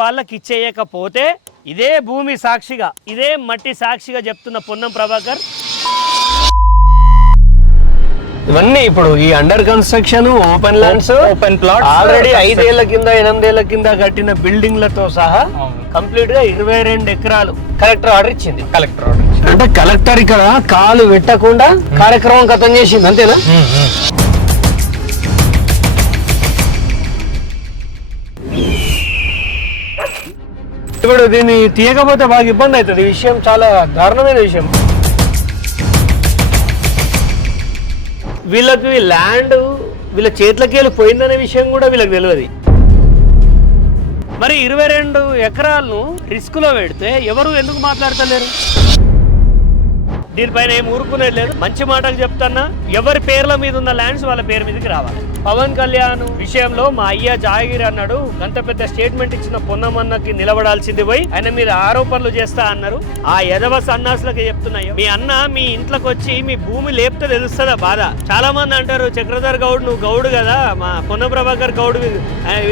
వాళ్ళకి ఇచ్చేయకపోతే ఇదే భూమి సాక్షిగా, ఇదే మట్టి సాక్షిగా చెప్తున్న పొన్నం ప్రభాకర్, ఇవన్నీ ఇప్పుడు ఈ under construction open lands, open plot already 5 ఏళ్ల కింద 8 ఏళ్ల కింద కట్టిన బిల్డింగ్లతో సహా కంప్లీట్ గా 22 ఎకరాలు కలెక్టర్ ఆర్డర్ ఇచ్చింది. కలెక్టర్ ఆర్డర్ అంటే కలెక్టర్ ఇక్కడ కాలు పెట్టకుండా కార్యక్రమం ఖతం చేసింది, అంతేనా? ఇప్పుడు దీన్ని తీయకపోతే బాగా ఇబ్బంది అవుతుంది. ఈ విషయం చాలా దారుణమైన విషయం. వీళ్ళకి ల్యాండ్ వీళ్ళ చేతులకి వెళ్ళి పోయిందనే విషయం కూడా వీళ్ళకి తెలియదు. మరి 22 ఎకరాలను రిస్క్ లో పెడితే ఎవరు ఎందుకు మాట్లాడతలేరు? దీనిపైన ఏం ఊరుకునేది లేదు. మంచి మాటలు చెప్తున్నా, ఎవరి పేర్ల మీద ఉన్న ల్యాండ్స్ వాళ్ళ పేరు మీదకి రావాలి. పవన్ కళ్యాణ్ విషయంలో మా అయ్య జాగిరి అన్నాడు, అంత పెద్ద స్టేట్మెంట్ ఇచ్చిన పొన్నమన్నకి నిలబడాల్సింది పోయి ఆయన మీద ఆరోపణలు చేస్తా అన్నారు. ఆ ఎదవ సన్నాసులకి చెప్తున్నాయో, మీ అన్న మీ ఇంట్లోకి వచ్చి మీ భూమి లేపితే తెలుస్తుందా బాధ? చాలా మంది అంటారు, చక్రధర్ గౌడ్ నువ్వు గౌడు కదా, మా పొన్నం ప్రభాకర్ గౌడ్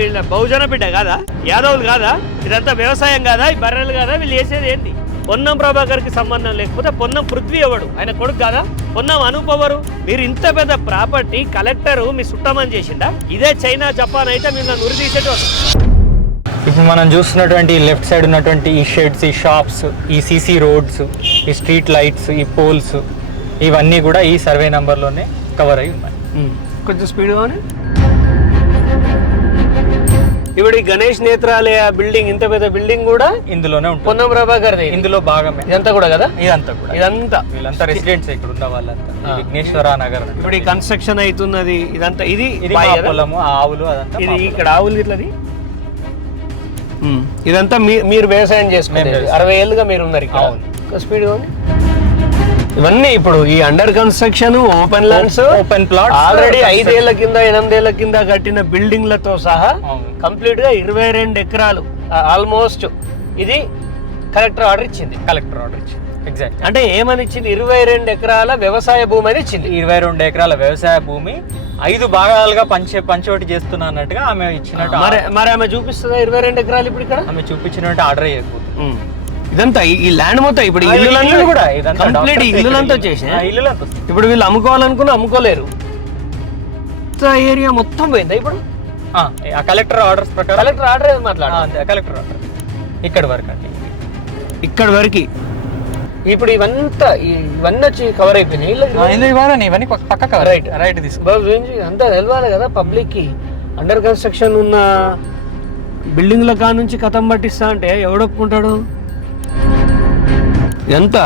వీళ్ళ బహుజన బిడ్డ కాదా, యాదవులు కాదా, ఇదంతా వ్యవసాయం కాదా, ఈ బర్రెలు కాదా, వీళ్ళు చేసేది ఏంటి? పొన్నం ప్రభాకర్ కి సంబంధం లేకపోతే పొన్నం పృథ్వీ ఎవడు? ఆయన కొడుకు కాదా? పొన్నం అనూపవరు? మీరు ఇంత పెద్ద ప్రాపర్టీ కలెక్టర్ మీ సుట్టమని చేసిండా? ఇదే చైనా జపాన్ అయితే మీరు ఉరి తీసేటోళ్ళు. ఇప్పుడు మనం చూస్తున్నటువంటి లెఫ్ట్ సైడ్ ఉన్నటువంటి ఈ షెడ్స్, ఈ షాప్స్, ఈ సీసీ రోడ్స్, ఈ స్ట్రీట్ లైట్స్, ఈ పోల్స్, ఇవన్నీ కూడా ఈ సర్వే నంబర్లోనే కవర్ అయి ఉన్నాయి. కొంచెం స్పీడ్గానే. ఇప్పుడు ఈ గణేష్ నేత్రాలయ బిల్డింగ్, ఇంత పెద్ద బిల్డింగ్ కూడా ఇందులోనే ఉంటుంది. పొన్నం ప్రభాకర్ ఇందులో భాగమే. ఇదంతా కూడా కదా? ఇదంతా వీళ్ళంతా రెసిడెంట్స్ ఇక్కడ ఉన్న వాళ్ళంతా విఘ్నేశ్వర నగర్. ఇప్పుడు ఈ కన్స్ట్రక్షన్ అవుతున్నది ఇదంతా, ఇది పొలము, ఆవులు, అదంతా ఇది ఇక్కడ ఆవులు ఇట్లది. ఇదంతా మీరు వ్యవసాయం చేసుకునేది 60 ఏళ్ళుగా మీరు ఉన్నారు ఇక్కడ. స్పీడ్ ఇవన్నీ ఇప్పుడు ఈ under construction open lands, open plot already 5 ఏళ్ల కింద 8 ఏళ్ల కింద కట్టిన బిల్డింగ్లతో సహా కంప్లీట్ గా 22 ఎకరాలు ఆల్మోస్ట్ ఇది కలెక్టర్ ఆర్డర్ ఇచ్చింది. ఎగ్జాక్ట్. అంటే ఏమని ఇచ్చింది? 22 ఎకరాల వ్యవసాయ భూమి అని ఇచ్చింది. 22 ఎకరాల వ్యవసాయ భూమి 5 భాగాలుగా పంచోటి చేస్తున్నా అన్నట్టుగా ఆమె ఇచ్చినట్టు. మరి ఆమె చూపిస్తుందా 22 ఎకరాలు? ఇప్పుడు ఇక్కడ ఆమె చూపించినట్టు ఆర్డర్ చేయకపోతుంది. ఇదంతా ఈ ల్యాండ్ మొత్తం ఇప్పుడు ఇల్లులంతా కూడా కంప్లీట్ ఇల్లులంతా వచ్చేసి ఇప్పుడు వీళ్ళు అమ్ముకోవాలనుకుని అమ్ముకోలేరు. ఏరియా మొత్తం పోయిందా ఇప్పుడు? కలెక్టర్ ఆర్డర్స్ ప్రకారం. కలెక్టర్ ఆర్డర్ మాట్లాడాలి. కలెక్టర్ ఆర్డర్ ఇక్కడ వరకు అండి, ఇక్కడ వరకు. ఇప్పుడు ఇవన్నీ వచ్చి కవర్ అయిపోయినాయి. ఇవన్నీ పక్క కవర్. రైట్ అంతా తెలవాలి కదా పబ్లిక్ కి. అండర్ కన్స్ట్రక్షన్ ఉన్న బిల్డింగ్ల కా నుంచి కథం పట్టిస్తా అంటే ఎవడొప్పుకుంటాడు? ఎంత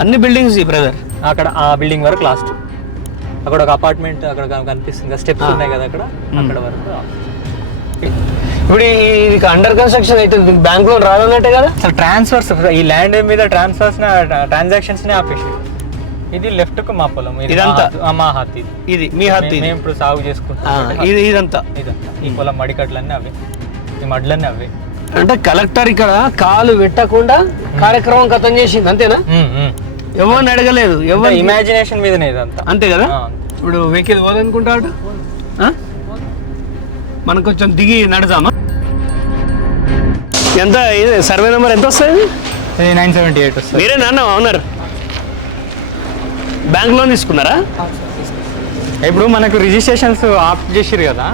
అన్ని బిల్డింగ్స్ బ్రదర్. అక్కడ ఆ బిల్డింగ్ వరకు లాస్ట్, అక్కడ ఒక అపార్ట్మెంట్ అక్కడ కనిపిస్తుంది, స్టెప్స్ ఉన్నాయి కదా అక్కడ, అక్కడ వరకు. ఇప్పుడు ఇది అండర్ కన్స్ట్రక్షన్ అయితే బ్యాంక్ లోన్ రాదన్నట్టే కదా. అసలు ట్రాన్స్ఫర్స్, ఈ ల్యాండ్ మీద ట్రాన్స్ఫర్స్ ట్రాన్సాక్షన్స్ నే ఆపేసి. ఇది లెఫ్ట్ కు మా పొలం, ఇదంతా మా హత్తి, ఇది మీ హత్తి, మేము ఇప్పుడు సాగు చేసుకుంటాం. ఇదంతా ఈ పొలం మడికట్లన్నీ అవే, ఈ మడ్లన్నీ అవే. అంటే కలెక్టర్ ఇక్కడ కాలు పెట్టకుండా కార్యక్రమం ఖతం చేసింది, అంతేనా? ఎవరిని అడగలేదు, ఎవరు ఇమాజినేషన్ మీదనే ఇదంతా, అంతే కదా. ఇప్పుడు వెహికల్ పోదనుకుంటాడు, మనం కొంచెం దిగి నడదామా? ఎంత సర్వే నెంబర్ ఎంత వస్తుంది? 978 వస్తుంది. మీరే నాన్న ఓనర్? బ్యాంక్ లోన్ తీసుకున్నారా? ఇప్పుడు మనకు రిజిస్ట్రేషన్స్ ఆఫ్ చేసిరు కదా,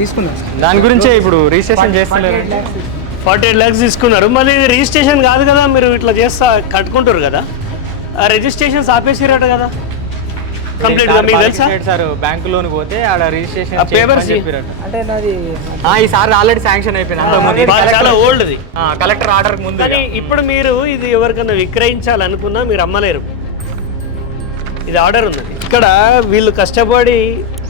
తీసుకున్నాం. దాని గురించే ఇప్పుడు రిజిస్ట్రేషన్ చేస్తున్నారు. 48 lakhs తీసుకున్నారు. మళ్ళీ రిజిస్ట్రేషన్ కాదు కదా, మీరు ఇట్లా చేస్తా కట్టుకుంటారు కదా, ఆ రిజిస్ట్రేషన్స్ ఆపేసిరట కదా కంప్లీట్ గా. మీకు తెలుసా సార్, బ్యాంక్ లోన్ పోతే ఆడ రిజిస్ట్రేషన్ పేపర్స్ అంటే నాది ఈసారి ఆల్రెడీ శాంక్షన్ అయిపోయింది, చాలా ఓల్డ్ ది కలెక్టర్ ఆర్డర్ ముందు. కానీ ఇప్పుడు మీరు ఇది ఎవరికన్నా విక్రయించాలనుకున్నా మీరు అమ్మలేరు, ఇది ఆర్డర్ ఉన్నది. ఇక్కడ వీళ్ళు కష్టపడి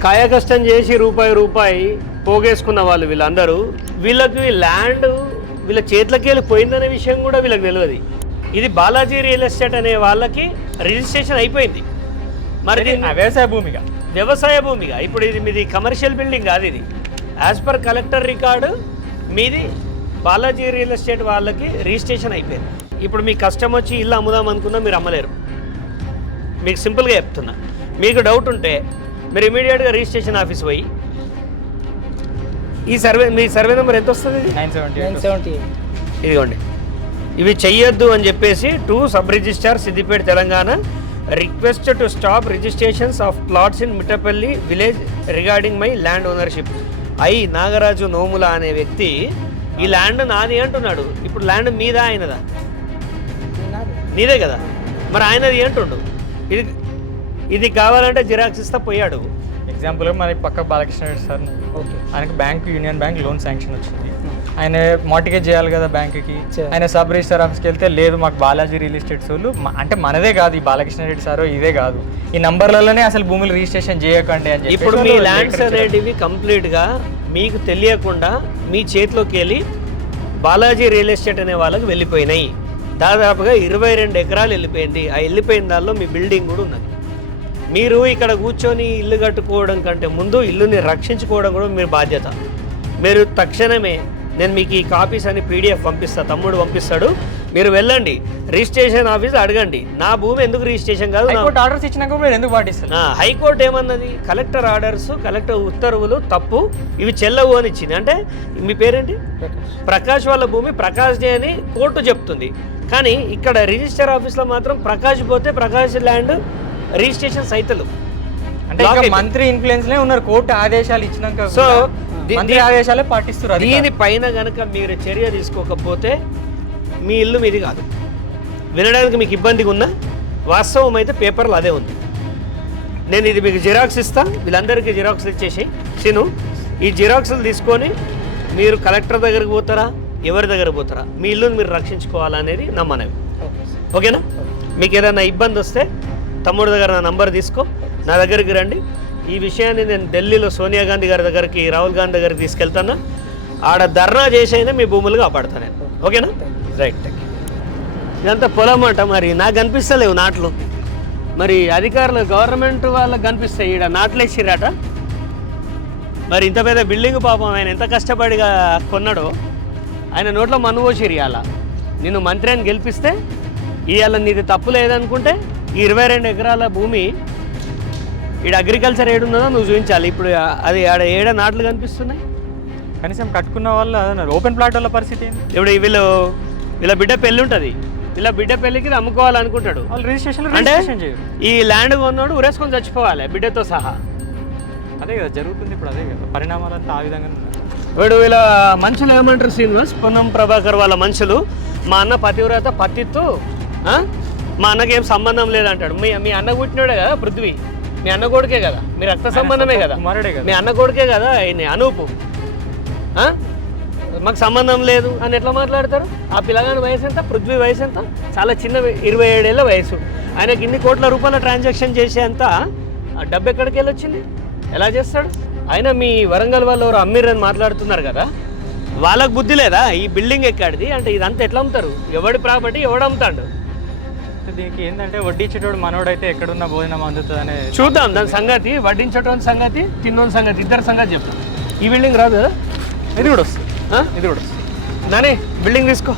కాయ కష్టం చేసి రూపాయి పోగేసుకున్న వాళ్ళు వీళ్ళందరూ, వీళ్ళకి ల్యాండ్ వీళ్ళ చేతులకి వెళ్ళి పోయిందనే విషయం కూడా వీళ్ళకి తెలియదు. ఇది బాలాజీ రియల్ ఎస్టేట్ అనే వాళ్ళకి రిజిస్ట్రేషన్ అయిపోయింది. మరి వ్యవసాయ భూమిగా ఇప్పుడు ఇది మీది కమర్షియల్ బిల్డింగ్ కాదు, ఇది యాజ్ పర్ కలెక్టర్ రికార్డు మీది బాలాజీ రియల్ ఎస్టేట్ వాళ్ళకి రిజిస్ట్రేషన్ అయిపోయింది. ఇప్పుడు మీకు కష్టం వచ్చి ఇల్లు అమ్ముదాం అనుకున్నా మీరు అమ్మలేరు. మీకు సింపుల్గా చెప్తున్నా, మీకు డౌట్ ఉంటే మీరు ఇమీడియట్గా రిజిస్ట్రేషన్ ఆఫీస్ పోయి మీ సర్వే నెంబర్ ఎంత వస్తుంది? 978. ఇదిగోండి, ఇవి చెయ్యొద్దు అని చెప్పేసి to sub registrar Siddipet Telangana request to stop registrations of plots in Mittapalli village regarding my land ownership. Nagaraju Nomula అనే వ్యక్తి ఈ ల్యాండ్ నాది అంటున్నాడు. ఇప్పుడు ల్యాండ్ మీద ఆయనదా? నీదే కదా, మరి ఆయనది అంటుండు. ఇది కావాలంటే జిరాక్స్ ఇస్తా పోయాడు. ఎగ్జాంపుల్గా మరి పక్క బాలకృష్ణ రెడ్డి సార్, ఆయనకి bank union bank loan sanction వచ్చింది. ఆయన మార్టిగేజ్ చేయాలి కదా బ్యాంక్కి. ఆయన సబ్ రిజిస్టర్ ఆఫీస్కి వెళ్తే లేదు మాకు బాలాజీ రియల్ ఎస్టేట్స్ వాళ్ళు, అంటే మనదే కాదు ఈ బాలకృష్ణ రెడ్డి సార్ ఇదే కాదు, ఈ నంబర్లలోనే అసలు భూములు రిజిస్ట్రేషన్ చేయకండి అని చెప్పి. ఇప్పుడు మీ ల్యాండ్స్ అనేటివి కంప్లీట్గా మీకు తెలియకుండా మీ చేతిలోకి వెళ్ళి బాలాజీ రియల్ ఎస్టేట్ అనే వాళ్ళకి వెళ్ళిపోయినాయి. దాదాపుగా 22 ఎకరాలు వెళ్ళిపోయింది. ఆ వెళ్ళిపోయిన దానిలో మీ బిల్డింగ్ కూడా ఉన్నది. మీరు ఇక్కడ కూర్చొని ఇల్లు కట్టుకోవడం కంటే ముందు ఇల్లుని రక్షించుకోవడం కూడా మీరు బాధ్యత. మీరు తక్షణమే నేను మీకు ఈ కాపీస్ అని PDF పంపిస్తాను, తమ్ముడు పంపిస్తాడు, మీరు వెళ్ళండి రిజిస్ట్రేషన్ ఆఫీస్ అడగండి నా భూమి ఎందుకు రిజిస్ట్రేషన్ కాదు. హైకోర్టు ఆర్డర్స్ ఇచ్చినాక కూడా ఎందుకు పాటిస్తారు? హైకోర్టు ఏమన్నది, కలెక్టర్ ఆర్డర్స్ కలెక్టర్ ఉత్తర్వులు తప్పు, ఇవి చెల్లవు అని ఇచ్చింది. అంటే మీ పేరేంటి? ప్రకాష్ వాళ్ళ భూమి ప్రకాష్ డే అని కోర్టు చెప్తుంది. కానీ ఇక్కడ రిజిస్టర్ ఆఫీస్లో మాత్రం ప్రకాష్ పోతే ప్రకాష్ ల్యాండ్ రిజిస్ట్రేషన్ సైతులు అంటే మంత్రి ఇన్ఫ్లుయెన్స్లే ఉన్నారు. కోర్టు ఆదేశాలు ఇచ్చినాక సో మంత్రి ఆదేశాలే పాటిస్తారు. దీనిపైన కనుక మీరు చర్య తీసుకోకపోతే మీ ఇల్లు మీది కాదు. వినడానికి మీకు ఇబ్బందిగా ఉన్నా వాస్తవం అయితే పేపర్లు అదే ఉంది. నేను ఇది మీకు జిరాక్స్ ఇస్తాను, వీళ్ళందరికీ జిరాక్స్లు ఇచ్చేసి సీను ఈ జిరాక్స్లు తీసుకొని మీరు కలెక్టర్ దగ్గరికి పోతారా ఎవరి దగ్గర పోతారా మీ ఇల్లుని మీరు రక్షించుకోవాలనేది నా మనవి. ఓకేనా? మీకు ఏదైనా ఇబ్బంది వస్తే తమ్ముడు దగ్గర నా నంబర్ తీసుకో, నా దగ్గరికి రండి. ఈ విషయాన్ని నేను ఢిల్లీలో సోనియా గాంధీ గారి దగ్గరికి రాహుల్ గాంధీ దగ్గరికి తీసుకెళ్తాను. ఆడ ధర్నా చేసైనా మీ భూములు కాపాడుతాను నేను. ఓకేనా? రైట్. ఇదంతా పొలం అంట, మరి నాకు కనిపిస్తలేవు నాట్లు. మరి అధికారులు గవర్నమెంట్ వాళ్ళకి కనిపిస్తాయి. ఈడ నాట్లు వేసిరాట. మరి ఇంత పెద్ద బిల్డింగ్ పాపం ఆయన ఎంత కష్టపడిగా కొన్నాడో ఆయన నోట్లో మన్ను పోసిరు. ఇవాళ నిన్ను మంత్రి అని గెలిపిస్తే ఇవాళ నీది తప్పు లేదనుకుంటే ఈ 22 ఎకరాల భూమి ఈడ అగ్రికల్చర్ ఏడున్నదో నువ్వు చూపించాలి. ఇప్పుడు అది ఆడ ఏడ నాట్లు కనిపిస్తున్నాయి. కనీసం కట్టుకున్న వాళ్ళు ఓపెన్ ప్లాట్ వాళ్ళ పరిస్థితి ఏంటి? ఇప్పుడు వీళ్ళ బిడ్డ పెళ్ళి ఉంటుంది, వీళ్ళ బిడ్డ పెళ్ళికి అమ్ముకోవాలనుకుంటాడు. వాళ్ళు రిజిస్ట్రేషన్ అంటే ఈ ల్యాండ్ కొన్నాడు ఉరేసుకొని చచ్చిపోవాలి బిడ్డతో సహా. అదే కదా జరుగుతుంది ఇప్పుడు. అదే కదా పరిణామాలంతా ఆ విధంగా. ఇప్పుడు వీళ్ళ మనుషులు ఏమంటారు శ్రీనివాస్, పొన్నం ప్రభాకర్ వాళ్ళ మనుషులు, మా అన్న పతివ్రత పత్తిత్తు, మా అన్నకి ఏం సంబంధం లేదంటాడు. మీ అన్న పుట్టినాడే కదా పృథ్వీ, మీ అన్న కొడుకే కదా, మీ రక్త సంబంధమే కదా, మీ అన్న కొడుకే కదా ఆయన అనూపు. మాకు సంబంధం లేదు అని ఎట్లా మాట్లాడతారు? ఆ పిల్లగాని వయసు ఎంత, పృథ్వీ వయసు ఎంత? చాలా చిన్న 27 ఏళ్ళ వయసు. ఆయనకి ఇన్ని కోట్ల రూపాయల ట్రాన్సాక్షన్ చేసేంత ఆ డబ్బు ఎక్కడికి వెళ్ళి వచ్చింది? ఎలా చేస్తాడు? ఆయన మీ వరంగల్ వాళ్ళు ఎవరు అమ్మిర్రని మాట్లాడుతున్నారు కదా, వాళ్ళకు బుద్ధి లేదా? ఈ బిల్డింగ్ ఎక్కడిది అంటే ఇదంతా ఎట్లా అమ్ముతారు? ఎవడి ప్రాపర్టీ ఎవడు అమ్ముతాడు? దీనికి ఏంటంటే వడ్డించేటోడు మనోడైతే ఎక్కడున్న భోజనం అందుతుందనే చూద్దాం. దాని సంగతి వడ్డించేటోని సంగతి తిన్నోని సంగతి ఇద్దరు సంగతి చెప్తాం. ఈ బిల్డింగ్ రాదు కదా, ఇది కూడా వస్తుంది. ఇది కూడా వస్తుంది. నానే బిల్డింగ్ తీసుకో.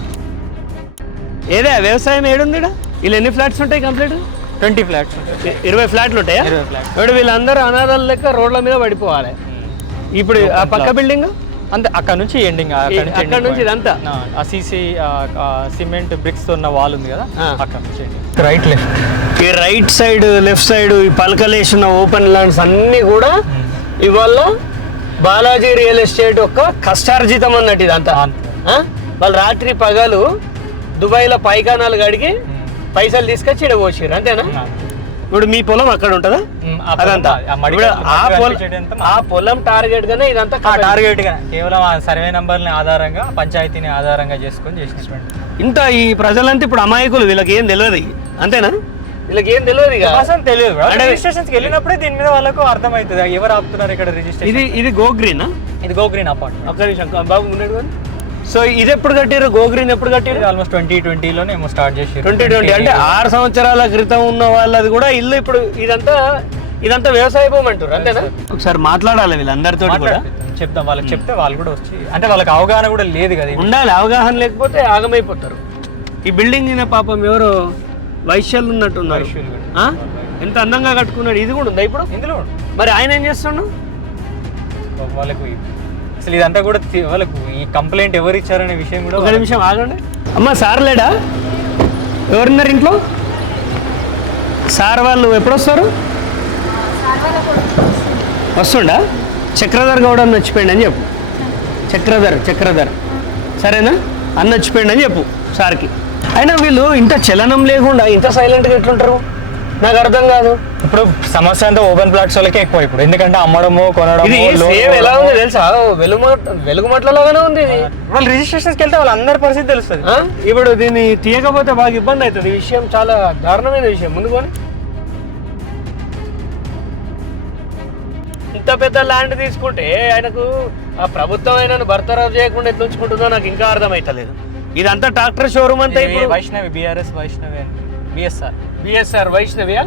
ఏదే వ్యవసాయం ఏడుంది? వీళ్ళు ఎన్ని ఫ్లాట్స్ ఉంటాయి కంప్లీట్? 20 ఫ్లాట్స్. 20 ఫ్లాట్లు ఉంటాయా? 20 ఫ్లాట్స్. ఇప్పుడు వీళ్ళందరూ అనాథాల లెక్క రోడ్ల మీద పడిపోవాలి. ఇప్పుడు ఆ పక్క బిల్డింగ్ అంతే, అక్కడ నుంచి ఎండింగ్. అక్కడ నుంచి ఇదంతా ఆ సీసీ సిమెంట్ బ్రిక్స్ తో ఉన్న వాల్ ఉంది కదా, అక్కడ నుంచి రైట్ లెఫ్ట్. ఈ రైట్ సైడ్ లెఫ్ట్ సైడ్ ఈ పలకలేసిన ఓపెన్ ల్యాండ్స్ అన్నీ కూడా ఇవాళ బాలాజీ రియల్ ఎస్టేట్ యొక్క కష్టార్జితం అన్నట్టు ఇదంతా. వాళ్ళు రాత్రి పగలు దుబాయ్లో పైకానాలు కడిగి పైసలు తీసుకొచ్చి ఇక్కడ పోసిర్రు, అంతేనా? ఇప్పుడు మీ పొలం అక్కడ ఉంటుందా? అదంతా ఆ పొలం టార్గెట్ గానే ఇదంతా టార్గెట్ గా కేవలం ఆ సర్వే నంబర్ని ఆధారంగా పంచాయతీని ఆధారంగా చేసుకొని చేసిన ఇంత ఈ ప్రజలంతా ఇప్పుడు అమాయకులు, వీళ్ళకి ఏం తెలియదు, అంతేనా? వీళ్ళకి ఏం తెలియదు, తెలియదు. రిజిస్ట్రేషన్కి వెళ్ళినప్పుడే దీని మీద వాళ్ళకు అర్థమవుతుంది ఎవరు ఆపుతున్నారు ఇక్కడ రిజిస్ట్రేషన్. ఇది గో గ్రీన్, ఇది గో గ్రీన్ అపార్ట్మెంట్. ఒక్క నిమిషం బాబు ఉన్నాడు కానీ. సో ఇది ఎప్పుడు కట్టారు? గో గ్రీన్ ఎప్పుడు కట్టారు? ఆల్మోస్ట్ 2020లోనే ఏమో స్టార్ట్ చేసి 2020 అంటే 6 సంవత్సరాల క్రితం ఉన్న వాళ్ళది కూడా ఇల్లు. ఇప్పుడు ఇదంతా వ్యవసాయ భూమి అంటారు, అంతేనా? ఒకసారి మాట్లాడాలి వీళ్ళందరితో కూడా, చెప్తాం. వాళ్ళకి చెప్తే వాళ్ళు కూడా వచ్చి, అంటే వాళ్ళకి అవగాహన కూడా లేదు కదా, ఉండాలి. అవగాహన లేకపోతే ఆగమైపోతారు. ఈ బిల్డింగ్ మీద పాపం ఎవరో వైశ్యాలు ఉన్నట్టున్నారు. ఎంత అందంగా కట్టుకున్నాడు. ఇది కూడా ఉందా ఇప్పుడు ఇందులో? మరి ఆయన ఏం చేస్తున్నాడు? వాళ్ళకు అసలు ఇదంతా కూడా వాళ్ళకు ఈ కంప్లైంట్ ఎవరు ఇచ్చారనే విషయం కూడా ఒక నిమిషం ఆగండి. అమ్మ సార్ లేడా? ఎవరున్నారు ఇంట్లో? సార్ వాళ్ళు ఎప్పుడు వస్తారు? వస్తుండా? చక్రధర్ గౌడ్ అన్న వచ్చిపోయింది అని చెప్పు. చక్రధర్ సరేనా? అన్న వచ్చిపోయింది అని చెప్పు సార్కి. అయినా వీళ్ళు ఇంత చలనం లేకుండా ఇంత సైలెంట్గా ఎట్లుంటారు నాకు అర్థం కాదు. ఇప్పుడు సమస్య అంతా ఓపెన్ ప్లాట్స్ వాళ్ళకే ఎక్కువ ఇప్పుడు, ఎందుకంటే అమ్మడము కొనడం. ఇది సేమ్ ఎలా ఉంది తెలుసా? వెలుగుమట్లలాగానే ఉంది ఇది. వాళ్ళు రిజిస్ట్రేషన్స్కి వెళ్తే వాళ్ళందరి పరిస్థితి తెలుస్తుంది. ఇప్పుడు దీన్ని తీయకపోతే బాగా ఇబ్బంది అవుతుంది. ఈ విషయం చాలా దారుణమైన విషయం. ముందుకొని ఇంత పెద్ద ల్యాండ్ తీసుకుంటే ఆయనకు ఆ ప్రభుత్వం ఆయనను బర్తరఫ్ చేయకుండా ఎట్లా ఉంచుకుంటుందో నాకు ఇంకా అర్థమవుతలేదు. ఇదంతా ట్రాక్టర్ షోరూమ్ అంతా ఇప్పుడు వైష్ణవి BRS వైష్ణవి బిఎస్ఆర్ వైష్ణవియా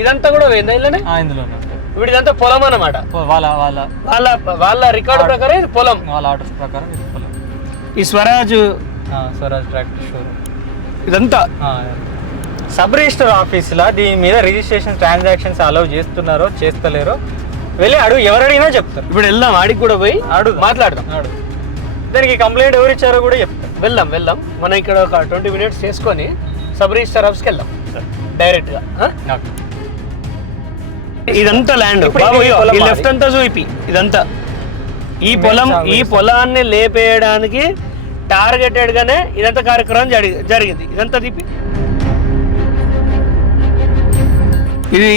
ఇదంతా కూడా పోయిందా ఇలానే? ఇందులో ఇప్పుడు ఇదంతా పొలం అన్నమాట. వాళ్ళ రికార్డు ప్రకారం ఇది పొలం. వాళ్ళ ఆర్డర్స్ ప్రకారం ఇది పొలం. ఈ స్వరాజ్ ట్రాక్టర్ షోరూమ్ ఇదంతా సబ్ రిజిస్టర్ ఆఫీసులో దీని మీద రిజిస్ట్రేషన్ ట్రాన్సాక్షన్స్ అలౌ చేస్తున్నారో చేస్తలేరో వెళ్ళి అడుగు, ఎవరు అడిగినా చెప్తారు. ఇప్పుడు వెళ్దాం, ఆడికి కూడా పోయి మాట్లాడదాం. దానికి కంప్లైంట్ ఎవరు ఇచ్చారో కూడా చెప్తారు. వెళ్దాం. మనం ఇక్కడ ఒక 20 minutes చేసుకొని సబ్ రిజిస్టర్ ఆఫీస్కి వెళ్దాం డైరెక్ట్గా. ఇదంతా ల్యాండ్ బాబు, ఈ లెఫ్ట్ అంతా చూపి. ఇదంతా ఈ పొలాన్ని లేపేయడానికి టార్గెటెడ్ గానే ఇదంతా కార్యక్రమం జరిగింది. ఇదంతా తిప్పి ఇది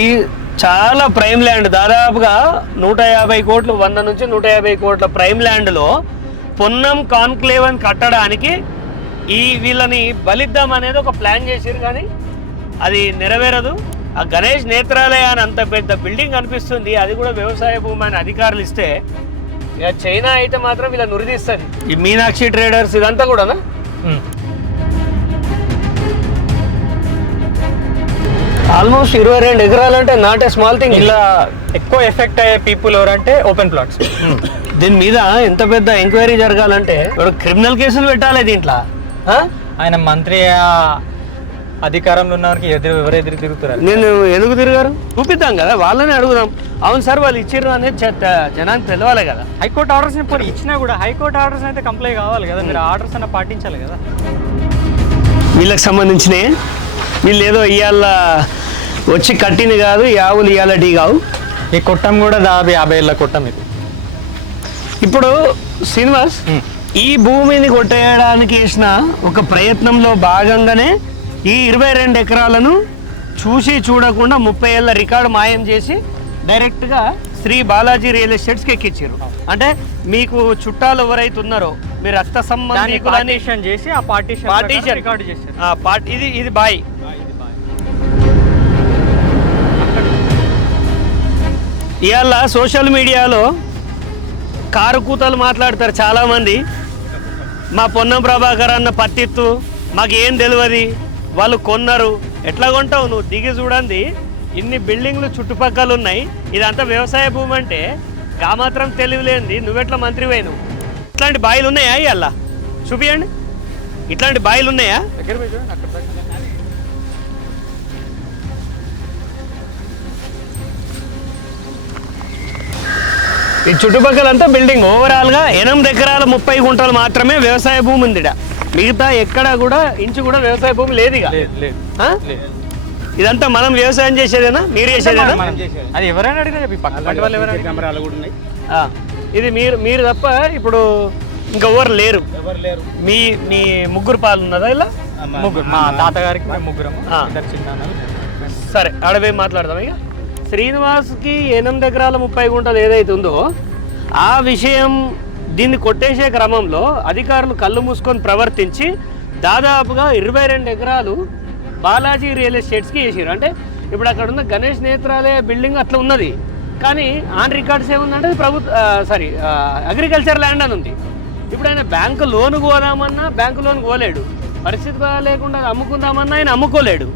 చాలా ప్రైమ్ ల్యాండ్. దాదాపుగా 150 కోట్లు, 100 నుంచి 150 కోట్ల ప్రైమ్ ల్యాండ్లో పొన్నం కాన్క్లేవ్ అని కట్టడానికి ఈ వీళ్ళని బలిద్దాం అనేది ఒక ప్లాన్ చేశారు, కానీ అది నెరవేరదు. ఆ గణేష్ నేత్రాలయ అని అంత పెద్ద బిల్డింగ్ కనిపిస్తుంది, అది కూడా వ్యవసాయ భూమి అని అధికారులు ఇస్తే ఇక చైనా అయితే మాత్రం వీళ్ళని ఉరిదిస్తుంది. ఈ మీనాక్షి ట్రేడర్స్ ఇదంతా కూడానా ఆల్మోస్ట్ 22 ఎకరాలు అంటే నాట్ ఏ స్మాల్ థింగ్. ఇలా ఎక్కువ ఎఫెక్ట్ అయ్యే పీపుల్ ఎవరంటే ఓపెన్ ప్లాట్స్. దీని మీద ఎంత పెద్ద ఎంక్వైరీ జరగాలంటే క్రిమినల్ కేసులు పెట్టాలి దీంట్లో. ఆయన మంత్రి అధికారంలో ఉన్నవారికి ఎవరెదురు తిరుగుతారు. నేను ఎందుకు తిరిగారు చూపిద్దాం కదా, వాళ్ళని అడుగుదాం. అవును సార్ వాళ్ళు ఇచ్చిర్రు అనేది జనానికి తెలవాలి కదా. హైకోర్టు ఆర్డర్స్ ఇచ్చినా కూడా హైకోర్టు ఆర్డర్స్ అయితే కంప్లై కావాలి కదా, మీరు ఆర్డర్స్ అన్న పాటించాలి కదా. వీళ్ళకి సంబంధించినవి వీళ్ళు ఏదో ఇవాళ వచ్చి కట్టింది కాదు, ఈ ఆవులు ఇవాళ టీ కావు. ఈ కొట్టం కూడా దాదాపు 50 ఏళ్ళ కొట్టం ఇది. ఇప్పుడు శ్రీనివాస్ ఈ భూమిని కొట్టేయడానికి వేసిన ఒక ప్రయత్నంలో భాగంగానే ఈ 22 ఎకరాలను చూసి చూడకుండా 30 ఏళ్ళ రికార్డు మాయం చేసి డైరెక్ట్గా శ్రీ బాలాజీ రియల్ ఎస్టేట్స్కి ఎక్కించారు. అంటే మీకు చుట్టాలు ఎవరైతే ఉన్నారో మీ రక్త సంబంధికులని చేసి ఆ పార్టీషన్ రికార్డు చేశారు. ఇది బాయ్. ఇవాళ సోషల్ మీడియాలో కారు కూతలు మాట్లాడతారు చాలామంది. మా పొన్నం ప్రభాకర్ అన్న పత్తిత్తు మాకేం తెలియదు, వాళ్ళు కొన్నారు. ఎట్లా కొంటావు నువ్వు? దిగి చూడండి, ఇన్ని బిల్డింగ్లు చుట్టుపక్కల ఉన్నాయి, ఇదంతా వ్యవసాయ భూమి అంటే గా మాత్రం తెలియలేంది. నువ్వెట్లా మంత్రి పోయి నువ్వు? ఇట్లాంటి బాయిలు ఉన్నాయా? ఇవాళ చూపియండి, ఇట్లాంటి బాయిలు ఉన్నాయా? ఈ చుట్టుపక్కలంతా బిల్డింగ్. ఓవరాల్గా 8 ఎకరాల 30 గుంటలు మాత్రమే వ్యవసాయ భూమి ఉంది. మిగతా ఎక్కడ కూడా ఇంచు కూడా వ్యవసాయ భూమి లేదు. ఇక ఇదంతా మనం వ్యవసాయం చేసేదేనా, మీరు చేసేదేనా? అది ఎవరైనా అడిగినా ఇది మీరు తప్ప ఇప్పుడు ఇంకా ఎవరు లేరు. మీ ముగ్గురు పాలు ఉన్నదా ఇలా? ముగ్గురు, మా తాతగారికి ముగ్గురము. సరే అడవి మాట్లాడదాం. ఇక శ్రీనివాస్కి 8 ఎకరాల 30 గుంటలు ఏదైతే ఉందో ఆ విషయం దీన్ని కొట్టేసే క్రమంలో అధికారులు కళ్ళు మూసుకొని ప్రవర్తించి దాదాపుగా 22 ఎకరాలు బాలాజీ రియల్ ఎస్టేట్స్కి వేసారు. అంటే ఇప్పుడు అక్కడ ఉన్న గణేష్ నేత్రాలయ బిల్డింగ్ అట్లా ఉన్నది, కానీ ఆన్ రికార్డ్స్ ఏముందంటే అగ్రికల్చర్ ల్యాండ్ అని ఉంది. ఇప్పుడు ఆయన బ్యాంకు లోన్ పోదామన్నా బ్యాంకు లోన్ పోలేడు, పరిస్థితి లేకుండా అమ్ముకుందామన్నా ఆయన అమ్ముకోలేడు.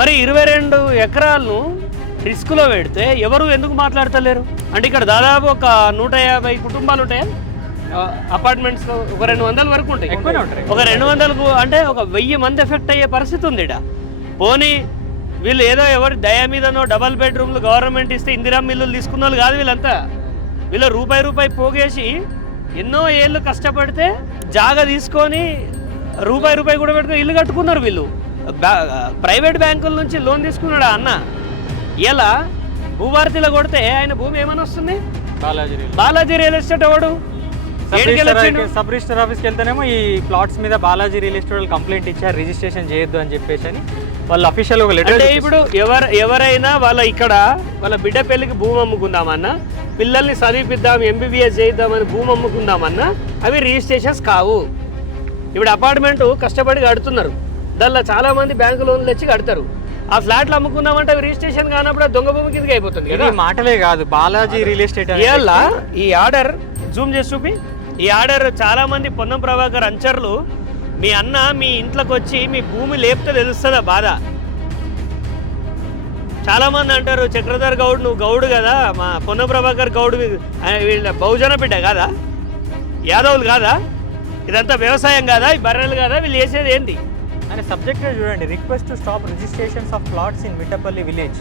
మరి 22 ఎకరాలను రిస్క్లో పెడితే ఎవరు ఎందుకు మాట్లాడతలేరు? అంటే ఇక్కడ దాదాపు ఒక 150 కుటుంబాలు ఉంటాయా అపార్ట్మెంట్స్? ఒక 200 వరకు ఉంటాయి. ఒక 200 అంటే ఒక 1000 మంది ఎఫెక్ట్ అయ్యే పరిస్థితి ఉంది ఇక్కడ. పోనీ వీళ్ళు ఏదో ఎవరి దయ మీదనో డబల్ బెడ్రూమ్లు గవర్నమెంట్ ఇస్తే ఇందిరా మిల్లులు తీసుకున్న వాళ్ళు కాదు వీళ్ళంతా. వీళ్ళు రూపాయి పోగేసి ఎన్నో ఏళ్ళు కష్టపడితే జాగా తీసుకొని రూపాయి కూడా పెట్టుకొని ఇల్లు కట్టుకున్నారు వీళ్ళు. ప్రైవేట్ బ్యాంకుల నుంచి లోన్ తీసుకున్నాడు అన్న. ఇలా భూభారతిలో కొడితే ఆయన భూమి ఏమని వస్తుంది? బాలాజీ రియల్ ఎస్టేట్ ఎవడు? సబ్ రిజిస్టర్ ఆఫీస్కి వెళ్తేనేమో ఈ ప్లాట్స్ మీద బాలాజీ రియల్ ఎస్టేట్ వాళ్ళు కంప్లైంట్ ఇచ్చారు, రిజిస్ట్రేషన్ చేయొద్దు అని చెప్పేసి అని వాళ్ళు అఫీషియల్ ఒక లెటర్. అంటే ఇప్పుడు ఎవరైనా వాళ్ళ బిడ్డ పెళ్లికి భూమి అమ్ముకుందామన్నా, పిల్లల్ని చదివిద్దాం MBBS చేయిద్దామని భూమి అమ్ముకుందామన్నా అవి రిజిస్ట్రేషన్స్ కావు. ఇప్పుడు అపార్ట్మెంట్ కష్టపడి కడుతున్నారు, దానిలో చాలా మంది బ్యాంకు లోన్లు తెచ్చి కడతారు. ఆ ఫ్లాట్లు అమ్ముకుందామంటే అవి రిజిస్ట్రేషన్ కానప్పుడు దొంగ భూమి కిందకి అయిపోతుంది కదా. మాటలే కాదు, బాలాజీ రియల్ ఎస్టేట్ ఈ ఆర్డర్ జూమ్ చేసి చూపి. ఈ ఆర్డర్ చాలా మంది పొన్నం ప్రభాకర్ అంచర్లు, మీ అన్న మీ ఇంట్లోకి వచ్చి మీ భూమి లేపితే తెలుస్తుందా బాధ. చాలా మంది అంటారు, చక్రధర్ గౌడ్ నువ్వు గౌడు కదా, మా పొన్నం ప్రభాకర్ గౌడ్ వీళ్ళ బహుజన బిడ్డ కాదా, యాదవులు కాదా, ఇదంతా వ్యవసాయం కాదా, ఈ బర్రెలు కాదా, వీళ్ళు చేసేది ఏంటి అనే సబ్జెక్ట్ చూడండి. Request to stop registrations of plots in Mittapalli village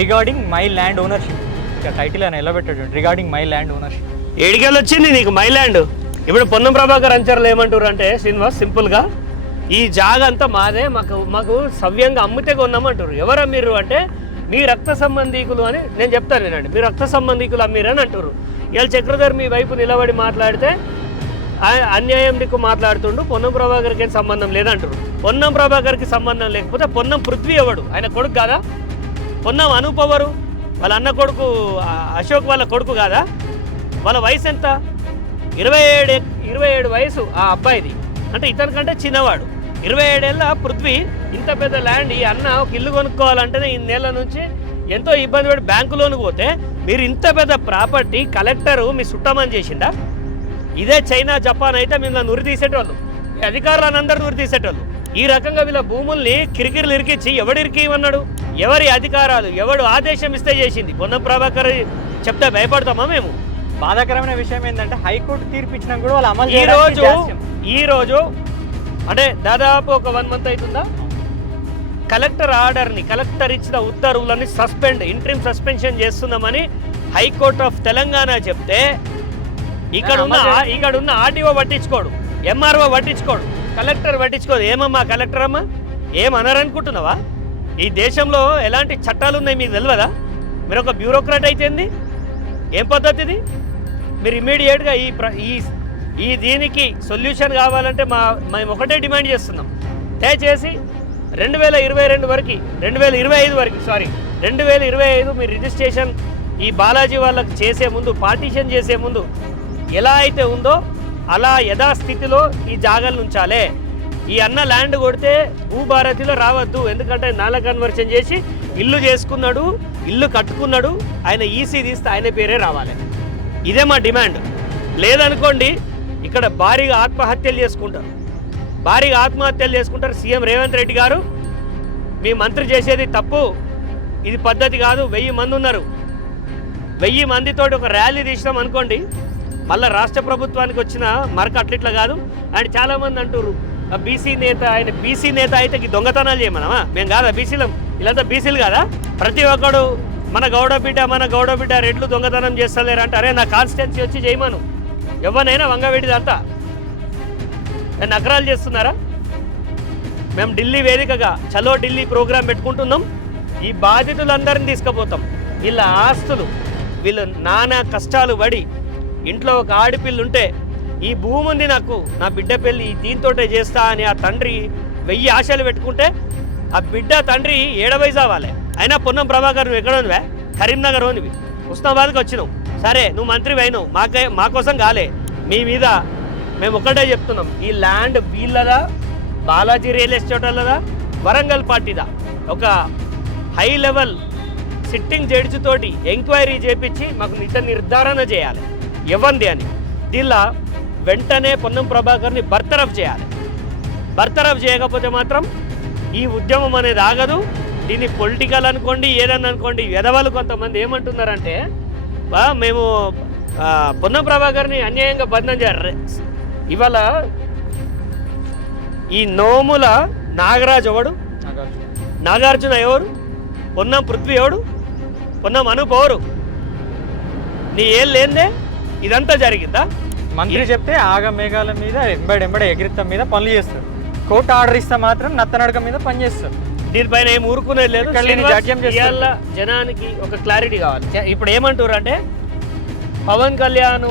regarding my land ownership. ఇక టైటిల్ అని ఎలా పెట్టాడు చూడండి, రిగార్డింగ్ మై ల్యాండ్ ఓనర్షిప్. ఏడికెళ్ళి వచ్చింది నీకు మై ల్యాండ్? ఇప్పుడు పొన్నం ప్రభాకర్ అంచర్లు ఏమంటారు అంటే, శ్రీనివాస్ సింపుల్గా ఈ జాగా అంతా మాదే, మాకు సవ్యంగా అమ్మితే కొన్నామంటారు. ఎవరా మీరు అంటే, మీ రక్త సంబంధీకులు అని నేను చెప్తాను వినండి. మీ రక్త సంబంధీకులు అమ్మిరని అంటారు. ఇవాళ చక్రధర్ మీ వైపు నిలబడి మాట్లాడితే అన్యాయం నీకు మాట్లాడుతుండు, పొన్నం ప్రభాకర్కి సంబంధం లేదంటారు. పొన్నం ప్రభాకర్కి సంబంధం లేకపోతే పొన్నం పృథ్వీ ఎవడు? ఆయన కొడుకు కాదా? పొన్నం అనూప్ ఎవరు? వాళ్ళ అన్న కొడుకు అశోక్ వాళ్ళ కొడుకు కాదా? వాళ్ళ వయసు ఎంత? 27 వయసు ఆ అబ్బాయిది. అంటే ఇతనికంటే చిన్నవాడు. 27 ఏళ్ళ పృథ్వీ ఇంత పెద్ద ల్యాండ్. ఈ అన్న ఒక ఇల్లు కొనుక్కోవాలంటేనే ఈ నెల నుంచి ఎంతో ఇబ్బంది పడి బ్యాంకు లోన్ పోతే, మీరు ఇంత పెద్ద ప్రాపర్టీ కలెక్టరు మీ సుట్టమని చేసిండా? ఇదే చైనా జపాన్ అయితే మిమ్మల్ని ఉరి తీసేటోళ్ళు, ఈ అధికారులను అందరిని ఉరి తీసేటోళ్ళు. ఈ రకంగా వీళ్ళ భూముల్ని కిరికిరిలు ఇరికిచ్చి ఎవడు ఇరికివన్నాడు? ఎవరి అధికారాలు ఎవడు ఆదేశం ఇస్తే చేసింది? పొన్నం ప్రభాకర్ చెప్తే భయపడతామా మేము? బాధాకరమైన విషయం ఏంటంటే హైకోర్టు తీర్పు ఇచ్చినా కూడా వాళ్ళు అమలు ఈ రోజు అంటే దాదాపు ఒక 1 మంత్ అవుతుందా, కలెక్టర్ ఇచ్చిన ఉత్తర్వులని ఇంట్రీమ్ సస్పెన్షన్ చేస్తున్నామని హైకోర్టు ఆఫ్ తెలంగాణ చెప్తే, ఇక్కడ ఉన్న ఆర్టీఓ పట్టించుకోడు, MRO పట్టించుకోడు, కలెక్టర్ పట్టించుకోదు. ఏమమ్మా కలెక్టర్ అమ్మా ఏమనరనుకుంటున్నావా? ఈ దేశంలో ఎలాంటి చట్టాలు ఉన్నాయి మీకు తెలియదా? మీరు ఒక బ్యూరోక్రాట్ అయితేంది? ఏం పద్ధతిది? మీరు ఇమ్మీడియట్గా ఈ దీనికి సొల్యూషన్ కావాలంటే మేము ఒకటే డిమాండ్ చేస్తున్నాం. దయచేసి 2022 వరకు 2025 వరకు 2025 మీరు రిజిస్ట్రేషన్ ఈ బాలాజీ వాళ్ళకి చేసే ముందు, పార్టీషన్ చేసే ముందు ఎలా అయితే ఉందో అలా యథాస్థితిలో ఈ జాగాలను ఉంచాలే. ఈ అన్న ల్యాండ్ కొడితే భూభారతిలో రావద్దు. ఎందుకంటే నాల కన్వర్షన్ చేసి ఇల్లు చేసుకున్నాడు, ఇల్లు కట్టుకున్నాడు, ఆయన ఈసీ తీస్తే ఆయన పేరే రావాలి. ఇదే మా డిమాండ్. లేదనుకోండి ఇక్కడ భారీగా ఆత్మహత్యలు చేసుకుంటారు. సీఎం రేవంత్ రెడ్డి గారు, మీ మంత్రి చేసేది తప్పు, ఇది పద్ధతి కాదు. 1000 మంది ఉన్నారు, 1000 మందితోటి ఒక ర్యాలీ తీసినాం అనుకోండి, మళ్ళీ రాష్ట్ర ప్రభుత్వానికి వచ్చిన మరక అట్లిట్లా కాదు. అండ్ చాలామంది అంటారు బీసీ నేత, ఆయన బీసీ నేత అయితే దొంగతనాలు చేయమనమా? మేము కాదా బీసీలం? వీళ్ళంతా బీసీలు కాదా? ప్రతి ఒక్కడు మన గౌడ బిడ్డ రెడ్లు దొంగతనం చేస్తలేరంటే, అరే నా కాన్స్టిట్యున్సీ వచ్చి చేయమను. ఎవరినైనా వంగవేడిదంతా నగరాలు చేస్తున్నారా? మేము ఢిల్లీ వేదికగా చలో ఢిల్లీ ప్రోగ్రాం పెట్టుకుంటున్నాం. ఈ బాధితులందరినీ తీసుకుపోతాం. వీళ్ళ ఆస్తులు, వీళ్ళు నానా కష్టాలు పడి ఇంట్లో ఒక ఆడపిల్లు ఉంటే, ఈ భూమి ఉంది నాకు, నా బిడ్డ పెళ్ళి దీంతోటే చేస్తా అని ఆ తండ్రి 1000 ఆశలు పెట్టుకుంటే, ఆ బిడ్డ తండ్రి ఏడవైజ్ అవ్వాలి. అయినా పొన్నం ప్రభాకర్ నువ్వు ఎక్కడ ఉన్నవే? కరీంనగర్ ఉన్నవి, ఉస్మానాబాద్కి వచ్చినావు. సరే నువ్వు మంత్రి అయినావు, మా కోసం కాలే. మీ మీద మేము ఒక్కటే చెప్తున్నాం, ఈ ల్యాండ్ వీళ్ళదా, బాలాజీ రియల్ ఎస్టేట్ వాళ్ళదా, వరంగల్ పార్టీదా? ఒక హై లెవెల్ సిట్టింగ్ జడ్జి తోటి ఎంక్వైరీ చేపించి మాకు నిర్ధారణ చేయాలి ఇవ్వండి అని. దీనిలో వెంటనే పొన్నం ప్రభాకర్ని బర్తరఫ్ చేయాలి. బర్తరఫ్ చేయకపోతే మాత్రం ఈ ఉద్యమం అనేది ఆగదు. దీన్ని పొలిటికల్ అనుకోండి, ఏదన్నా అనుకోండి. ఎదవాళ్ళు కొంతమంది ఏమంటున్నారంటే, మేము పొన్నం ప్రభాకర్ని అన్యాయంగా బంధం చేయాలి. ఇవాళ ఈ నోముల నాగరాజు ఎవడు? నాగార్జున ఎవరు? పొన్నం పృథ్వీ ఎవడు? పొన్నం అనూప్ ఎవరు? నీ ఏం లేదే ఇదంతా జరిగిందా? మంత్రి చెప్తే ఆగ మేఘాల మీద ఎంబడి ఎగిరితం మీద పనులు చేస్తారు. కోర్టు ఆర్డర్ ఇస్తే మాత్రం నత్తనడక మీద పని చేస్తారు. దీనిపైన ఏం ఊరుకునేది లేదు. ఇవాళ జనానికి ఒక క్లారిటీ కావాలి. ఇప్పుడు ఏమంటారు అంటే పవన్ కళ్యాణ్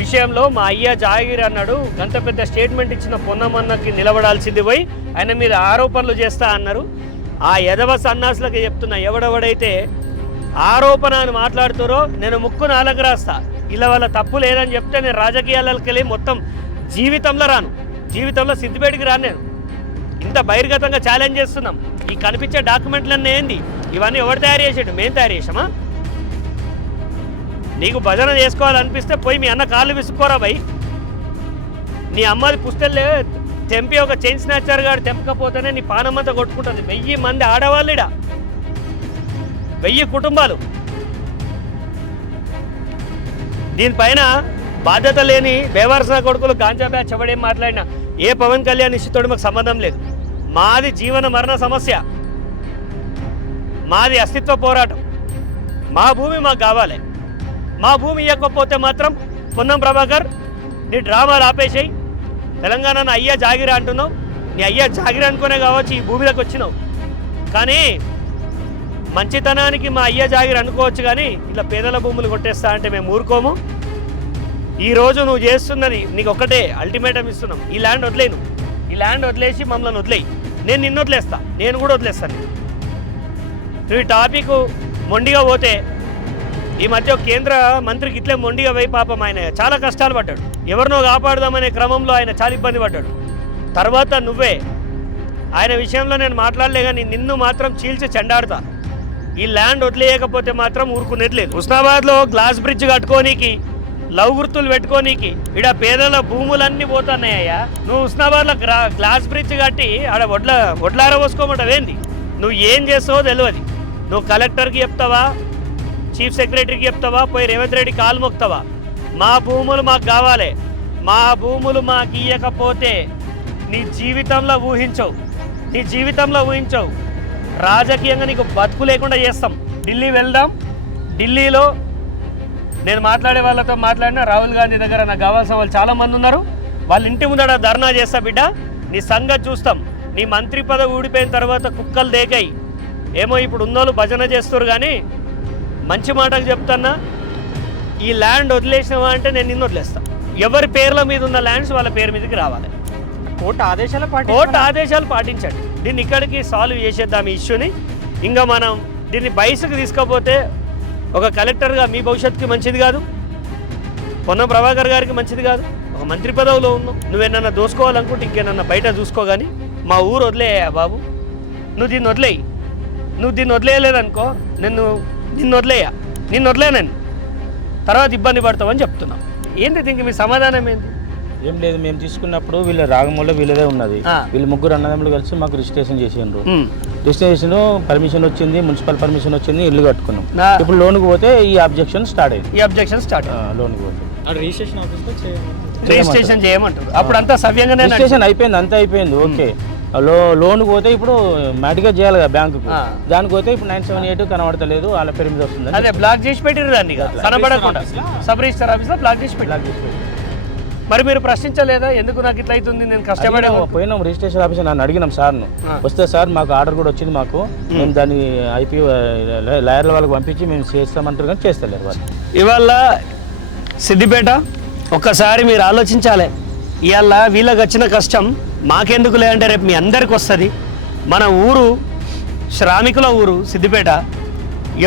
విషయంలో మా అయ్య జాగిరి అన్నాడు, గంత పెద్ద స్టేట్మెంట్ ఇచ్చిన పొన్నమన్నకి నిలబడాల్సింది పోయి ఆయన మీద ఆరోపణలు చేస్తా అన్నారు. ఆ యదవ సన్నాసులకి చెప్తున్నా, ఎవడెవడైతే ఆరోపణ అని మాట్లాడుతారో నేను ముక్కు నాలుగు రాస్తా. ఇలా వాళ్ళ తప్పు లేదని చెప్తే నేను రాజకీయాలకి వెళ్ళి మొత్తం జీవితంలో రాను, జీవితంలో సిద్దిపేటకి రాను. నేను ఇంత బహిర్గతంగా ఛాలెంజ్ చేస్తున్నాం. ఈ కనిపించే డాక్యుమెంట్లన్నీ ఏంది? ఇవన్నీ ఎవరు తయారు చేసాడు? మేము తయారు చేసామా? నీకు భజన చేసుకోవాలనిపిస్తే పోయి మీ అన్న కాళ్ళు విసుక్కోరా భయ్. నీ అమ్మది పుస్తెల్లే తెంపి ఒక చైన్ స్నాచర్ గారు తెంపకపోతేనే నీ పానమంతా కొట్టుకుంటుంది. 1000 మంది ఆడవాళ్ళుడ, 1000 కుటుంబాలు. దీనిపైన బాధ్యత లేని బేవర్సా కొడుకులు గాంజా బ్యాచ్ ఎవడేం మాట్లాడినా ఏ పవన్ కళ్యాణ్ ఇష్టతోటి మాకు సంబంధం లేదు. మాది జీవన మరణ సమస్య, మాది అస్తిత్వ పోరాటం. మా భూమి మాకు కావాలి. మా భూమి ఇవ్వకపోతే మాత్రం పొన్నం ప్రభాకర్ నీ డ్రామాలు ఆపేసాయి. తెలంగాణను అయ్యా జాగిరి అంటున్నావు. నీ అయ్యా జాగిరి అనుకునే కావచ్చు ఈ భూమిలోకి వచ్చినావు. కానీ మంచితనానికి మా అయ్యా జాగిరి అనుకోవచ్చు, కానీ ఇలా పేదల భూములు కొట్టేస్తా అంటే మేము ఊరుకోము. ఈరోజు నువ్వు చేస్తున్నది నీకు ఒక్కటే అల్టిమేటం ఇస్తున్నాం. ఈ ల్యాండ్ వదిలేను, ఈ ల్యాండ్ వదిలేసి మమ్మల్ని వదిలేయి. నేను నిన్ను వదిలేస్తా, నేను కూడా వదిలేస్తాను. నువ్వు ఈ టాపిక్ మొండిగా పోతే ఈ మధ్య కేంద్ర మంత్రికి ఇట్లే మొండిగా పోయి పాపం ఆయన చాలా కష్టాలు పడ్డాడు. ఎవరినో కాపాడదామనే క్రమంలో ఆయన చాలా ఇబ్బంది పడ్డాడు. తర్వాత నువ్వే ఆయన విషయంలో నేను మాట్లాడలే, కానీ నిన్ను మాత్రం చీల్చి చెండాడుతా. ఈ ల్యాండ్ వదిలేయకపోతే మాత్రం ఊరుకునేది లేదు. హుస్నాబాద్లో గ్లాస్ బ్రిడ్జ్ కట్టుకోనీకి, లవ్ గుర్తులు పెట్టుకోనీకి ఇక్కడ పేదల భూములన్నీ పోతున్నాయ్యా. నువ్వు హుస్నాబాద్లో గ్లాస్ బ్రిడ్జ్ కట్టి ఆడ వడ్లార పోసుకోమంటావేంది? నువ్వు ఏం చేస్తావో తెలియదు. నువ్వు కలెక్టర్కి చెప్తావా, చీఫ్ సెక్రటరీకి చెప్తావా, పోయి రేవంత్ రెడ్డి కాలు మొక్తావా? మా భూములు మాకు కావాలి, మా భూములు మాకు ఇవ్వకపోతే నీ జీవితంలో ఊహించవు, నీ జీవితంలో ఊహించవు. రాజకీయంగా నీకు బతుకు లేకుండా చేస్తాం. ఢిల్లీ వెళ్దాం. ఢిల్లీలో నేను మాట్లాడే వాళ్ళతో మాట్లాడినా రాహుల్ గాంధీ దగ్గర నాకు కావాల్సిన వాళ్ళు చాలామంది ఉన్నారు. వాళ్ళ ఇంటి ముందర ధర్నా చేస్తా బిడ్డ. నీ సంగతి చూస్తాం. నీ మంత్రి పదవి ఊడిపోయిన తర్వాత కుక్కలు దేకాయి. ఏమో ఇప్పుడు ఉన్నోళ్ళు భజన చేస్తారు, కానీ మంచి మాటకు చెప్తున్నా, ఈ ల్యాండ్ వదిలేసినవా అంటే నేను నిన్ను వదిలేస్తాను. ఎవరి పేర్ల మీద ఉన్న ల్యాండ్స్ వాళ్ళ పేరు మీదకి రావాలి. కోర్టు ఆదేశాలు పాటించండి. దీన్ని ఇక్కడికి సాల్వ్ చేసేద్దాం ఈ ఇష్యూని. ఇంకా మనం దీన్ని బయసుకు తీసుకపోతే ఒక కలెక్టర్గా మీ భవిష్యత్తుకి మంచిది కాదు, పొన్నం ప్రభాకర్ గారికి మంచిది కాదు. ఒక మంత్రి పదవిలో ఉన్నావు. నువ్వేనన్నా దోసుకోవాలనుకుంటే ఇంకేనన్నా బయట చూసుకో, కానీ మా ఊరు వదిలేయా బాబు. నువ్వు దీన్ని వదిలేయి. నువ్వు దీన్ని వదిలేయలేదనుకో, నిన్ను వదిలేయను, తర్వాత ఇబ్బంది పడతావని చెప్తున్నావు. ఏంటి దీనికి మీ సమాధానం ఏంటి? ఏం లేదు, మేము తీసుకున్నప్పుడు వీళ్ళ రాగంలో వీళ్ళదే ఉన్నది. వీళ్ళు ముగ్గురు అన్నదమ్ములు కలిసి మాకు రిజిస్ట్రేషన్ చేసిండ్రు. రిజిస్ట్రేషన్ పర్మిషన్ వచ్చింది, మున్సిపల్ పర్మిషన్ వచ్చింది, ఇల్లు కట్టుకున్నాం. ఇప్పుడు లోన్కి పోతే ఈ అబ్జెక్షన్ స్టార్ట్ అయింది. లోన్కి పోతే రిజిస్ట్రేషన్ ఆఫీస్లో రిజిస్ట్రేషన్ చేయమంటారు. అప్పుడు అంతా సవ్యంగానే రిజిస్ట్రేషన్ అయిపోయింది, అంతా అయిపోయింది. ఓకే, లోన్ పోతే ఇప్పుడు మ్యాటిగా చేయాలి కదా బ్యాంకుకు. దానికి పోతే ఇప్పుడు 978 కనబడతలేదు, వాళ్ళ పేరు మీద వస్తుంది. అదే బ్లాక్ చేసి పెట్టిరు దాన్ని, కనబడకుండా సబ్ రిజిస్టర్ ఆఫీస్లో బ్లాక్ చేసి పెట్టి. మరి మీరు ప్రశ్నించలేదా? ఎందుకు నాకు ఇట్లా అవుతుంది, నేను కష్టపడే పోయినాం రిజిస్ట్రేషన్ ఆఫీస్ నన్ను అడిగినాం సార్ను. వస్తే సార్ మాకు ఆర్డర్ కూడా వచ్చింది, మాకు మేము దాన్ని ఐపీ లాయర్ల వాళ్ళకి పంపించి మేము చేస్తామంటారు, కానీ చేస్తలేరు వాళ్ళు. ఇవాళ సిద్దిపేట ఒక్కసారి మీరు ఆలోచించాలి. ఇవాళ వీళ్ళకి వచ్చిన కష్టం మాకెందుకు లేదంటే రేపు మీ అందరికి వస్తుంది. మన ఊరు శ్రామికుల ఊరు సిద్దిపేట.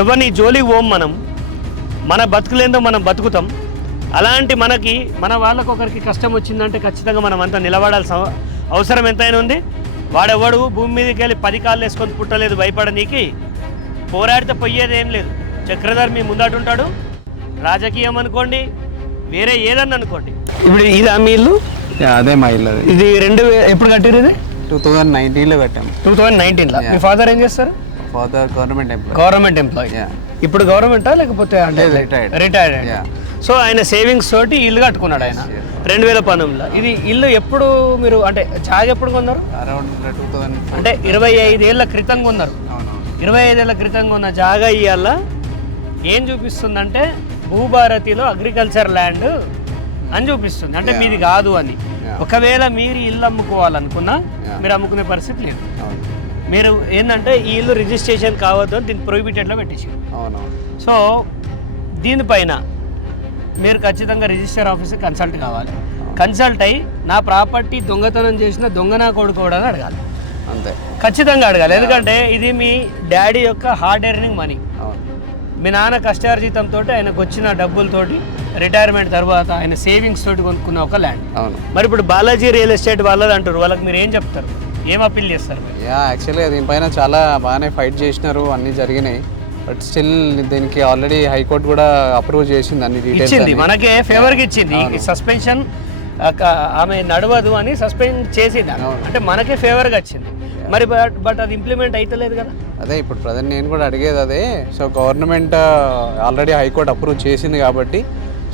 ఎవరిని జోలికి పోం మనం, మన బతుకులేందో మనం బతుకుతాం. అలాంటి మన వాళ్ళకు ఒకరికి కష్టం వచ్చిందంటే ఖచ్చితంగా మనం అంతా నిలబడాల్సిన అవసరం ఎంతైనా ఉంది. వాడెవడు భూమి మీదకి వెళ్ళి 10 కాళ్ళు వేసుకొని పుట్టలేదు, భయపడనీకి. పోరాడితే పోయేది ఏం లేదు. చక్రధర్ మీ ముందటుంటాడు. రాజకీయం అనుకోండి, వేరే ఏదన్నా అనుకోండి. ఇప్పుడు ఇది మీ ఇల్లు? అదే మా ఇల్లు. ఇది ఎప్పుడు కట్టారు? ఇది 2019లో కట్టాము. 2019లో. మీ ఫాదర్ ఏం చేస్తారు? Father government employee. ఇప్పుడు గవర్నమెంటా లేకపోతే రిటైర్డ్? సో ఆయన సేవింగ్స్ తోటి ఇల్లు కట్టుకున్నాడు ఆయన 2019లో. ఇది ఇల్లు ఎప్పుడు మీరు అంటే జాగ ఎప్పుడు కొన్నారు? అరౌండ్ 2004. అంటే 25 ఏళ్ళ క్రితం కొన్నారు. 25 ఏళ్ళ క్రితం కొన్న జాగా ఇవాళ ఏం చూపిస్తుందంటే భూభారతిలో అగ్రికల్చర్ ల్యాండ్ అని చూపిస్తుంది, అంటే మీది కాదు అని. ఒకవేళ మీరు ఇల్లు అమ్ముకోవాలనుకున్నా మీరు అమ్ముకునే పరిస్థితి లేదు. మీరు ఏంటంటే ఈ ఇల్లు రిజిస్ట్రేషన్ కావద్దు అని దీన్ని ప్రొహిబిటెడ్లో పెట్టేసారు. సో దీనిపైన మీరు ఖచ్చితంగా రిజిస్టర్ ఆఫీసర్ కన్సల్ట్ కావాలి. కన్సల్ట్ అయ్యి నా ప్రాపర్టీ దొంగతనం చేసిన దొంగ నా కొడుకోవడానికి అడగాలి, అంతే, ఖచ్చితంగా అడగాలి. ఎందుకంటే ఇది మీ డాడీ యొక్క హార్డ్ ఎర్నింగ్ మనీ. మీ నాన్న కష్టార్జితంతో ఆయనకు వచ్చిన డబ్బులతోటి రిటైర్మెంట్ తర్వాత ఆయన సేవింగ్స్ తోటి కొనుక్కున్న ఒక ల్యాండ్. మరి ఇప్పుడు బాలాజీ రియల్ ఎస్టేట్ వాళ్ళది అంటారు, వాళ్ళకి మీరు ఏం చెప్తారు, ఏం అప్పీల్ చేస్తారు? యాక్చువల్గా దీనిపైన చాలా బాగానే ఫైట్ చేసినారు, అన్నీ జరిగినాయి. బట్ స్టిల్ దీనికి ఆల్రెడీ హైకోర్టు కూడా అప్రూవ్ చేసింది, అన్ని డీటెయిల్స్ ఇచ్చింది, మనకే ఫేవర్గా ఇచ్చింది. సస్పెన్షన్ ఆమె నడవదు అని సస్పెండ్ చేసింది, అంటే మనకే ఫేవర్గా వచ్చింది. మరి బట్ అది ఇంప్లిమెంట్ అవుతలేదు కదా. అదే ఇప్పుడు ప్రజెంట్ నేను కూడా అడిగేది అదే. So government already high court approve చేసింది కాబట్టి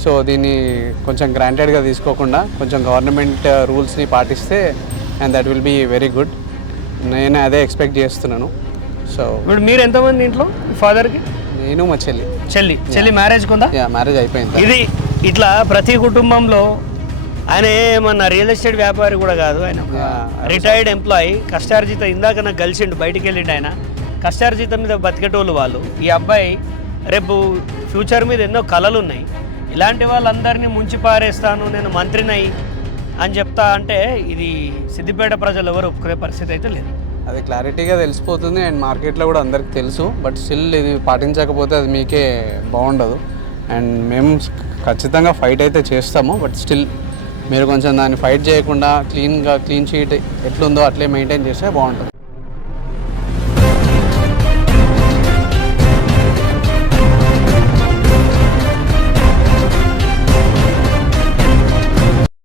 సో దీన్ని కొంచెం గ్రాంటెడ్గా తీసుకోకుండా కొంచెం గవర్నమెంట్ రూల్స్ని పాటిస్తే and that will be very good. నేను అదే ఎక్స్పెక్ట్ చేస్తున్నాను. సో ఇప్పుడు మీరు ఎంతమంది ఇంట్లో? ఫాదర్కి? నేను మా చెల్లి మ్యారేజ్ కొందా? మ్యారేజ్ అయిపోయింది. ఇది ఇట్లా ప్రతి కుటుంబంలో ఆయన ఏమన్నా రియల్ ఎస్టేట్ వ్యాపారి కూడా కాదు, ఆయన రిటైర్డ్ ఎంప్లాయీ, కష్టార్జిత. ఇందాక నాకు కలిసిండు, బయటికి వెళ్ళిండు ఆయన. కష్టార్జితం మీద బతికేటోళ్ళు వాళ్ళు. ఈ అబ్బాయి రేపు ఫ్యూచర్ మీద ఎన్నో కళలు ఉన్నాయి. ఇలాంటి వాళ్ళందరినీ ముంచి పారేస్తాను నేను మంత్రినై అని చెప్తా అంటే ఇది సిద్దిపేట ప్రజలు ఎవరు ఒప్పుకునే పరిస్థితి అయితే లేదు. అది క్లారిటీగా తెలిసిపోతుంది అండ్ మార్కెట్లో కూడా అందరికి తెలుసు. బట్ స్టిల్ ఇది పాటించకపోతే అది మీకే బాగుండదు. అండ్ మేము ఖచ్చితంగా ఫైట్ అయితే చేస్తాము. బట్ స్టిల్ మీరు కొంచెం దాన్ని ఫైట్ చేయకుండా క్లీన్ షీట్ ఎట్లుందో అట్లే మెయింటైన్ చేస్తే బాగుంటుంది.